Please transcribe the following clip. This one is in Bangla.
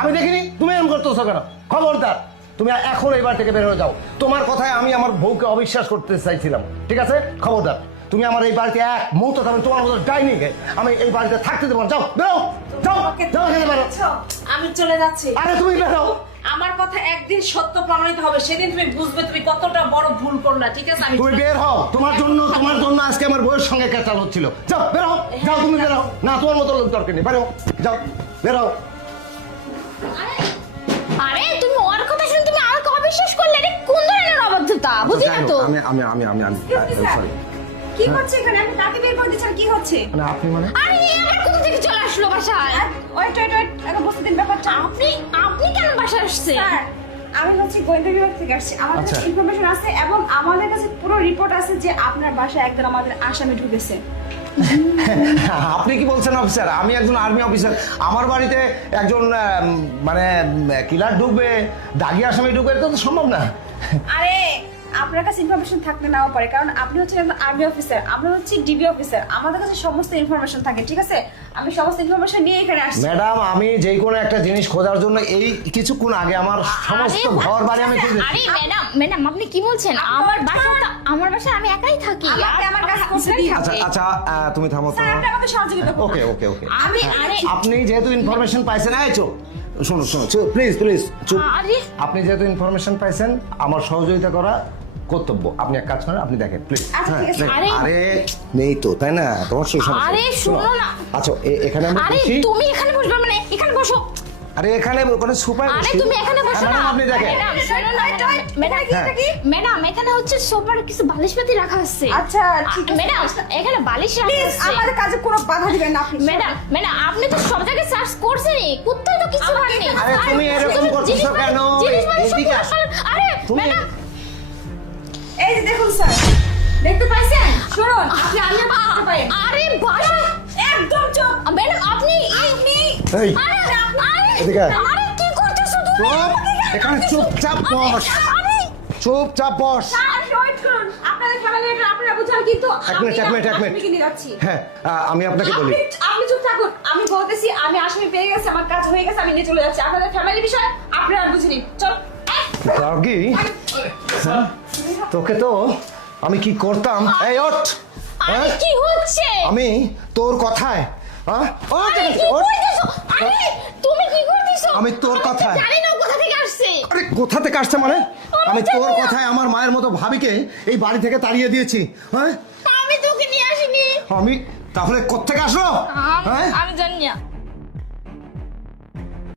আমি দেখিনি তুমি এরকম করতেছো কেন? খবরদার, তুমি এখন এই বাড়ি থেকে বের হয়ে যাও। তোমার কথায় আমি আমার বউকে অবিশ্বাস করতে চাইছিলাম, ঠিক আছে? খবরদার, তুমি আমার এই বাড়িতে এক মুহূর্ত থাকবে, তোমার মতো ডাইনিকে আমি এই বাড়িতে থাকতে দেবো না। যাও, বেরো, যাও, যাও, এখানে বেরো। আমি চলে যাচ্ছি। আরে তুমি বেরো। আমার কথা একদিন সত্য প্রমাণিত হবে, সেদিন তুমি বুঝবে তুমি কতটা বড় ভুল করলা, ঠিক আছে? আমি তুমি বের হও, তোমার জন্য আজকে আমার বউয়ের সঙ্গে ক্যাচাল হচ্ছিল। যাও, বেরো, যাও, তুমি বেরো। না, তোমার মতো লোক দরকার নেই, বেরো, যাও, বেরো। আরে তুমি ওর কথা শুনে তুমি আর কাউকে বিশ্বাস করলে? এটা কোন ধরনের অবাধ্যতা বুঝি না তো। আমি সরি। কি করছে এখানে? আমি তাকে বের করে দিচ্ছি, কি হচ্ছে? মানে আপনি মানে আরে এই আবার কোথা থেকে চলে আসলো বাসায়? ওয়েট ওয়েট ওয়েট, একটা বসে দিন ব্যাপারটা। আপনি কেন বাসায় আসছে? স্যার, আমি হচ্ছে গোয়েন্দা বিভাগ থেকে আসছি। আমাদের আচ্ছা। কাছে ইনফরমেশন আছে এবং আমাদের কাছে পুরো রিপোর্ট আছে যে আপনার বাসায় একজন আমাদের আসামি ঢুকেছে। আপনি কি বলছেন অফিসার? আমি একজন আর্মি অফিসার, আমার বাড়িতে একজন মানে কিলার ঢুকবে, দাগি আসামি ঢুকবে, এটা তো সম্ভব না। আরে আপনার কাছে ইনফরমেশন থাকতে নাও পারে, কারণ আপনি হচ্ছেন একজন আর্মি অফিসার, আমরা হচ্ছে ডিবি অফিসার, আমাদের কাছে সমস্ত ইনফরমেশন থাকে, ঠিক আছে? আমি সমস্ত ইনফরমেশন নিয়ে এখানে আসছি। ম্যাডাম, আমি যে কোনো একটা জিনিস খোঁজার জন্য এই কিছুক্ষণ আগে আমার সমস্ত ঘর বাড়ি আমি খুঁজেছি। আরে ম্যাডাম আপনি কি বলছেন? আমার বাসায় আমি একাই থাকি। আমাকে আমার কাছে আমার করতে husband দিন। আচ্ছা থাকে। আচ্ছা, তুমি থামো স্যার, আপনি আমাকে সহযোগিতা করুন। ওকে ওকে ওকে। আরে আপনি যেহেতু ইনফরমেশন পাইছেন, এই চুপ, শোনো প্লিজ চুপ। আরে আপনি যেহেতু ইনফরমেশন পাইছেন, আমার সহযোগিতা করা কর্তব্য। আপনি এক কাজ করেন, আপনি দেখেন প্লিজ। আচ্ছা, ঠিক আছে। আরে নেই তো, তাই না? তোমার সেই সমস্যা। আরে শোনো না। আচ্ছা, এখানে আমরা আরে বসি। তুমি এখানে বসবে মানে এখানে বসো। আরে এখানে ওখানে সুপার আরে তুমি এখানে বসো না। আপনি দেখেন। ম্যাডাম শোনো না। ম্যাডাম এখানে হচ্ছে সোফার কিছু বালিশপাতি রাখা আছে। আচ্ছা, ঠিক আছে। ম্যাডাম এখানে বালিশ রাখা প্লিজ আছে। আমাদের কাজে কোনো বাধা দিবেন না আপনি। ম্যাডাম আপনি তো সব জায়গায় সার্চ করছেনই, কোথাও তো কিছু পাননি। আরে তুমি এরকম করতেছো কেন? এদিকে আসো। আরে তুমি- ম্যাডাম এই যে দেখুন স্যার, দেখতে পাইছেন? শুনুন, আপনি আমি করতে পারেন। আরে বাসা একদম চুপ। ম্যাডাম আপনি এই, আরে এদিকে আয়। আরে কি করতেছো তুমি? চুপ, এখানে চুপচাপ বস, আরে চুপচাপ বস। স্যার, ওয়েট করুন। আপনাদের ফ্যামিলি এটা আপনারা বুঝান, কিন্তু এক মিনিট। আমি কি নিয়ে যাচ্ছি? হ্যাঁ, আমি আপনাকে বলি। আপনি চুপ থাকুন। আমি বলতেছি আমি আসামি পেয়ে গেছি, আমার কাজ হয়ে গেছে, আমি নিয়ে চলে যাচ্ছি। আপনাদের ফ্যামিলি বিষয় আপনারা বুঝে নিন। চল। দাগি, তোকে তো আমি কি করতাম। এই ওঠ। আরে হ্যাঁ? কি হচ্ছে? আমি তোর কথায়, হ্যাঁ? ওঠ, আরে কি ওঠ। করতেছো? আরে তুমি কি করতেছো? আমি তোর কথায়। জানি না ও কোথা থেকে আসছে। আরে কোথা থেকে আসছে মানে? আমি জানি তোর না। কথায় আমার মায়ের মতো ভাবিকে এই বাড়ি থেকে তাড়িয়ে দিয়েছি, হ্যাঁ? আমি তোকে নিয়ে আসিনি। আমি তাহলে কোত্থেকে আসলো? হ্যাঁ? আমি জানি না।